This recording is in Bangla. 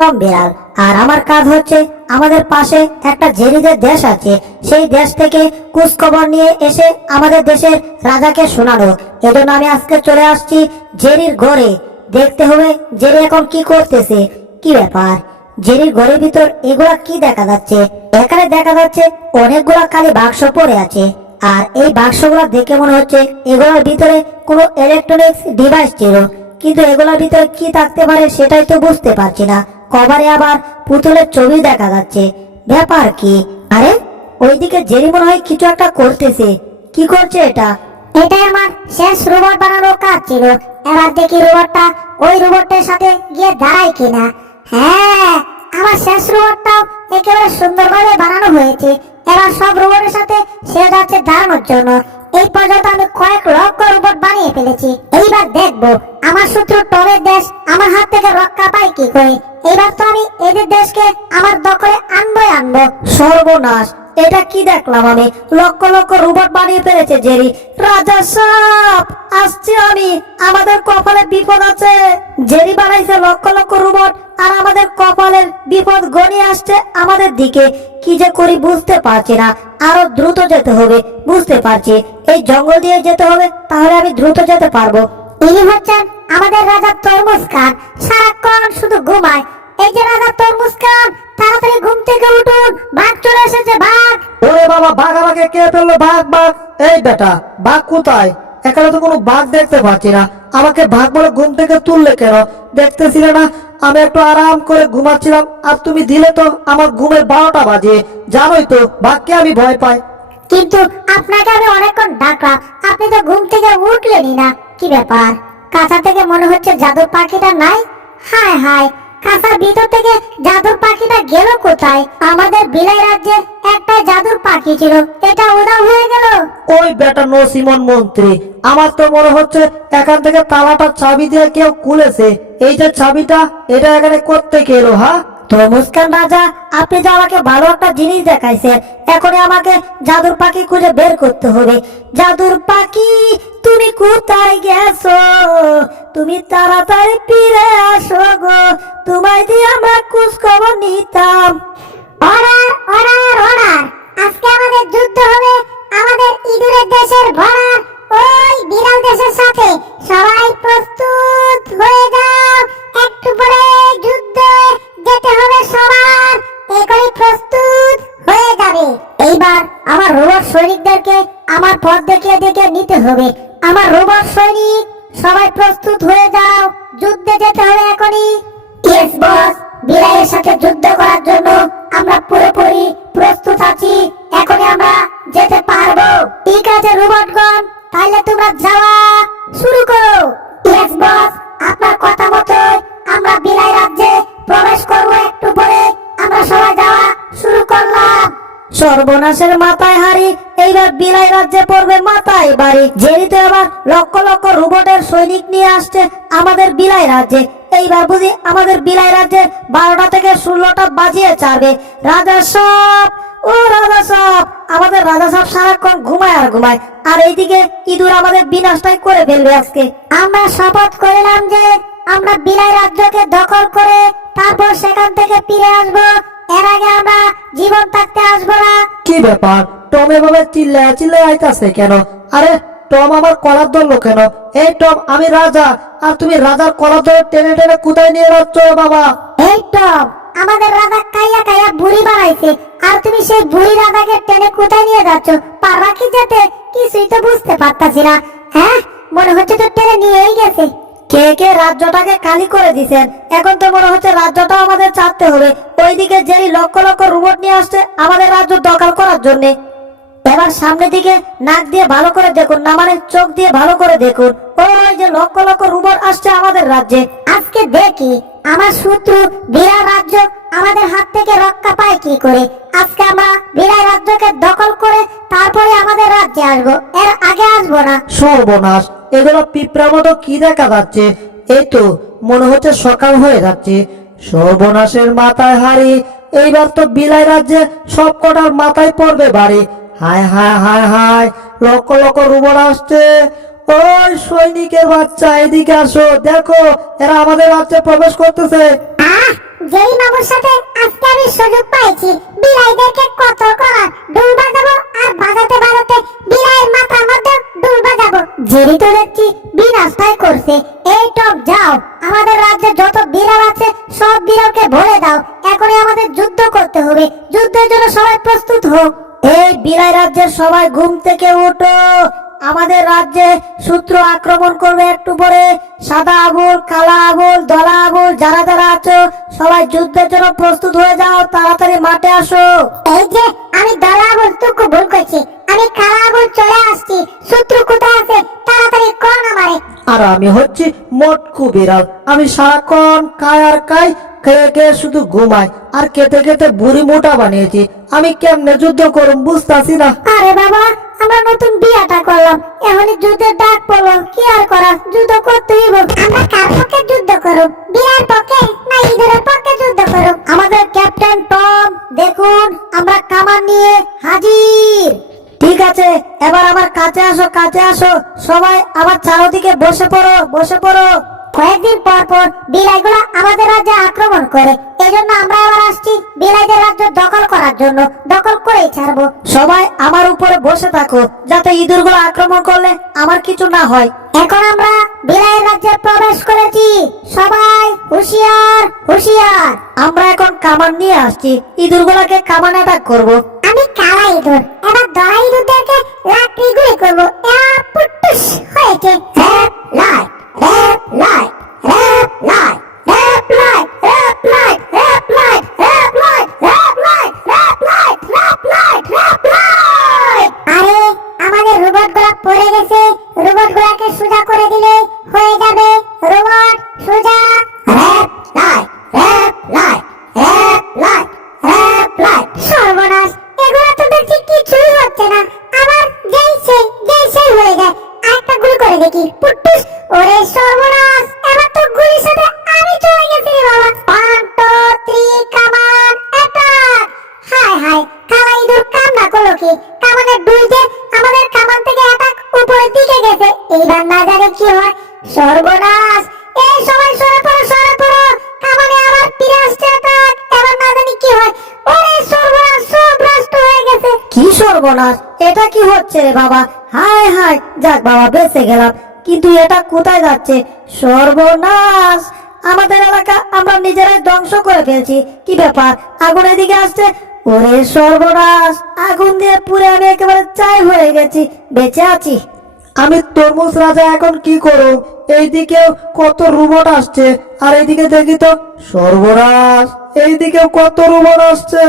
টম বিড়াল। আর আমার কাজ হচ্ছে, আমাদের পাশে একটা জেরিদের দেশ আছে। সেই দেশ থেকে কুচখবর নিয়ে এসে আমাদের দেশের রাজাকে শোনানো। এজন্য আমি আজকে চলে আসছি জেরির ঘরে। দেখতে হবে জেরি এখন কি করতেছে। কি ব্যাপার? জেরির ঘরের ভিতর এগুলা কি দেখা যাচ্ছে? এখানে দেখা যাচ্ছে অনেকগুলা কালি বাক্স পড়ে আছে। আর এই বাক্সগুলো দেখে মনে হচ্ছে এগুলোর ভিতরে কোনো ইলেকট্রনিক্স ডিভাইস ছিল। কিন্তু এগুলোর ভিতরে কি থাকতে পারে সেটাই তো বুঝতে পারছি না। কভারে আবার পুতুলের ছবি দেখা যাচ্ছে। ব্যাপার কি? আরে, ওইদিকে জেরি মনে হয় কিছু একটা করতেছে। কি করছে এটা? এটাই আমার শেষ রোবট বানানোর কাজ ছিল। এবার দেখি রোবটটা ওই রোবটের সাথে গিয়ে দাঁড়ায় কিনা। হ্যাঁ আমার শেষ রোবটটাও একেবারে সুন্দরভাবে বানানো হয়েছে। এবার সব রোবটের সাথে সে যাচ্ছে দাঁড়ানোর জন্য। এই পর্যন্ত আমি কয়েক লক্ষ রোবট বানিয়ে ফেলেছি। এইবার দেখব, আমার শত্রু টমের দেশ আমার হাত থেকে রক্ষা পায় কি করে? এইবার তো আমি এদের দেশকে আমার দখলে আনবই আনব। সর্বনাশ। এটা কি দেখলাম আমি? লক্ষ লক্ষ রোবট বানিয়ে ফেলেছে জেরি। রাজা সাপ, আসছে আমি। আমাদের কপালে বিপদ আছে। জেরি বানাইছে লক্ষ লক্ষ রোবট, আর আমাদের কপালের বিপদ গনিয়ে আসছে আমাদের দিকে। কি যে করি বুঝতে পারছি না। আরও দ্রুত যেতে হবে। বুঝতে পারছি। এই জঙ্গল দিয়ে যেতে হবে, তাহলে আমি দ্রুত যেতে পারব। ইনি হচ্ছেন আমাদের রাজা তরমুজ খান। সারাক্ষণ শুধু ঘুমায়। এই যে রাজা তরমুজ খান তাড়াতাড়ি ঘুম থেকে উঠুন বাঘ চলে এসেছে বাঘ! ওরে বাবা বাঘ আমাকে কে ফেলল? বাঘ বাঘ! এই বেটা বাঘ কোথায়? এখানে তো কোনো বাঘ দেখতে পাচ্ছি না। আমাকে বাঘ বলে ঘুম থেকে তুললে কেন? দেখতেছিলে না? আমি একটু আরাম করে ঘুমাচ্ছিলাম আর তুমি দিলে তো আমার ঘুমের বারোটা বাজে। জানোই তো বাঘকে আমি ভয় পাই। কিন্তু আপনাকে আমি অনেকক্ষণ ডাকলাম। আপনি তো ঘুম থেকে উঠলেনই না। কি ব্যাপার? কাঁচা থেকে মনে হচ্ছে জাদুর পাখিটা নাই? হায় হায়, কাঁচার ভিতর থেকে জাদুর পাখিটা গেল কোথায়? আমাদের বিলাই রাজ্যে একটা জাদুর পাখি ছিল, এটা উদাও হয়ে গেল। ওই বেটা নসিমন মন্ত্রী, আমার তো মনে হচ্ছে এখান থেকে তালাটা চাবি দিয়ে কেউ খুলেছে। এই যে চাবিটা, এটা এখানে করতে গেলো হ্যাঁ? তো মুস্কান রাজা, আপনি যে আমাকে ভালো একটা জিনিস দেখাইছেন, এখনই আমাকে জাদুর পাখি খুঁজে বের করতে হবে। জাদুর পাখি, তুমি কোথায় গেছো? তুমি তাড়াতাড়ি ফিরে আসো গো। তোমায় দিয়ে আমরা খোঁজ খবর নিতাম। অর্ডার আমার রোবট সৈনিকদেরকে আমার পথ দেখিয়ে দেখে নিতে হবে। আমার রোবট সৈনিক সবাই প্রস্তুত হয়ে যাও। যুদ্ধে যেতে হবে এখনই। ইয়েস বস বিড়াইয়ের সাথে যুদ্ধ করার জন্য আমরা পুরোপুরি প্রস্তুত আছি। এখনই আমরা যেতে পারব। ঠিক আছে রোবটগণ তাহলে তোমরা যাওয়া সর্বনাশের মাথায় হারি, এইবার বিলাই রাজ্যে পড়বে মাথায় বাড়ি। জেরিতে আবার লক্ষ লক্ষ রোবটের সৈনিক নিয়ে আসছে আমাদের বিলাই রাজ্যে। এইবার বুঝি আমাদের বিলাই রাজ্যে বারোটা থেকে ষোলোটা বাজিয়ে ছাড়বে। রাজা সাপ, ও রাজা সাপ, আমাদের রাজা সাপ সারাক্ষণ ঘুমায় আর ঘুমায়। আর এইদিকে ইঁদুর আমাদের বিনাশটাই করে ফেলবে আজকে। আমরা শপথ করলাম যে আমরা বিলাই রাজ্যকে দখল করে তারপর সেখান থেকে ফিরে আসব। এর আগে আমরা জীবন থাকতে আসব না। কি ব্যাপার? টম এভাবে চিল্লায় চিল্লায় আইতাছে কেন? আরে টম আমার কলার ধরলো কেন? এই টম আমি রাজা আর তুমি রাজার কলার ধরে টেনে টেনে কোথায় নিয়ে যাচ্ছ বাবা? এই তো আমাদের রাজা কাইয়া কাইয়া বুড়ি বানাইছে আর তুমি সেই বুড়ি রাজাকে টেনে কোথায় নিয়ে যাচ্ছ? পারবা কি যেতে? কিছুই তো বুঝতে পারতাছি না। হ্যাঁ মনে হচ্ছে তো টেনে নিয়েই গেছে। কে কে রাজ্যটাকে খালি করে দিছেন? এখন তো মনে হচ্ছে রাজ্যটা আমাদের ছাড়তে হবে। ওইদিকে জেরি লক্ষ লক্ষ রোবট নিয়ে আসছে আমাদের রাজ্য দখল করার জন্য। এবার সামনের দিকে নাক দিয়ে ভালো করে দেখুন না মানে চোখ দিয়ে ভালো করে দেখুন। ওই যে লক্ষ লক্ষ রোবট আসছে আমাদের রাজ্যে। আজকে দেখি আমার শত্রু বিরাট রাজ্য আমাদের হাত থেকে রক্ষা পায় কি করে? আজকে আমরা বিরাট রাজ্যকে দখল করে তারপরে আমাদের রাজ্যে আসব। এর আগে আসব না। সর্বনাশ। এগুলো পিঁপড়ার মতো কি দেখা যাচ্ছে? এই তো মনে হচ্ছে সকাল হয়ে যাচ্ছে। সর্বনাশের মাথায় হারি এইবার তো বিলাই রাজ্যে সব কটার মাথায় পড়বে বাড়ি। হায় হায় হায় হায়, লক্ষ লক্ষ রুবর আসছে। ওই সৈনিকের বাচ্চা, এদিকে আসো। দেখো, এরা আমাদের রাজ্যে প্রবেশ করতেছে। যেই মামুর সাথে আজকে আমি সুযোগ পাইছি, বিলাইদেরকে কত করা ডুল বাজাবো আর বাজাতে যুদ্ধের জন্য সবাই প্রস্তুত হোক। এই বিলাই রাজ্যের সবাই ঘুম থেকে উঠো। আমাদের রাজ্যে সূত্র আক্রমণ করবে একটু পরে। সাদা আবুল কালা আবুল দলা আবুল যারা যারা আছো সবাই যুদ্ধের জন্য প্রস্তুত হয়ে যাও তাড়াতাড়ি মাঠে আসো। এই যে আমি দলা আবুল তুকু ভুল করছি। আমি কালা আবুল চলে আসছি। শত্রু কোথায় আছে? তাড়াতাড়ি কোন আমারে? আর আমি হচ্ছি মটকু বিড়াল। আমি সারাক্ষণ খায় আর খাই খেয়ে খেয়ে শুধু ঘুমায়। আর কেটে কেটে বুড়ি মোটা বানিয়েছি। আমি কেমনে যুদ্ধ করুম বুঝতাছি না। আরে বাবা, আমরা নতুন বিয়াটা করলাম। এখনই যুদ্ধের ডাক পড়ল। কি আর করা যুদ্ধ করতেই আমরা কার পক্ষে যুদ্ধ করব বিরার পক্ষে না ইঁদুরের পক্ষে যুদ্ধ করব আমাদের ক্যাপ্টেন টম, দেখুন, আমরা কামান নিয়ে হাজির। ঠিক আছে, এবার আমার কাছে আসো কাছে আসো। সবাই আমার চারদিকে বসে পড়ো বসে পড়ো। কয়েকদিন পর পর বিলাইগুলো আমাদের রাজ্যে আক্রমণ করে। এই জন্য আমরা আবার আসছি বিলাইদের রাজ্য দখল করার জন্য। দখল করেই ছাড়বো। সবাই আমার উপরে বসে থাকো যাতে ইঁদুরগুলো আক্রমণ করলে আমার কিছু না হয়। এখন আমরা বিলাইয়ের রাজ্যে প্রবেশ করেছি। সবাই হুঁশিয়ার হুঁশিয়ার। আমরা এখন কামান নিয়ে আসছি ইঁদুরগুলোকে কামান অ্যাটাক করব। আমি কালা ইঁদুর। এবার দড়া ইঁদুরদেরকে লাকড়ি গুলি করব। এরা পড়ে রোবট গুলাকে সোজা করে দিলে হয়ে যাবে রোবট সোজা। লাইট লাইট লাইট লাইট সর্বনাশ এগুলো তো দেখছি কিছুই হচ্ছে না। আবার যেই সেই যেই সেই হয়ে যায়। আরেকটা গুলি করে দেখি। পুটুস ওরে সর্বনাশ এবার তো গুলির সাথে না জানে কি হয়। সর্বনাশ! এই সবাই সরে পড়ো সরে পড়ো! কামানে আবার ফিরে আসছে অ্যাটাক এবার না জানি কি হয়। ওরে সর্বনাশ, সব নষ্ট হয়ে গেছে। কি সর্বনাশ? এটা কি হচ্ছে রে বাবা? হায় হায়! যাক বাবা, বেঁচে গেলাম। কিন্তু এটা কোথায় যাচ্ছে? সর্বনাশ! আমাদের এলাকা আমরা নিজেরাই ধ্বংস করে ফেলছি। কি ব্যাপার? আগুন এদিকে আসছে? ওরে সর্বনাশ! আগুন দিয়ে পুরে আমি একেবারে চাই হয়ে গেছি। বেঁচে আছি। আমি তরমুজ রাজা এখন কি করো এইদিকেও কত রোবট আসছে, আর এইদিকে দেখি তো সর্বনাশ। এইদিকে কত রোবট আসছে।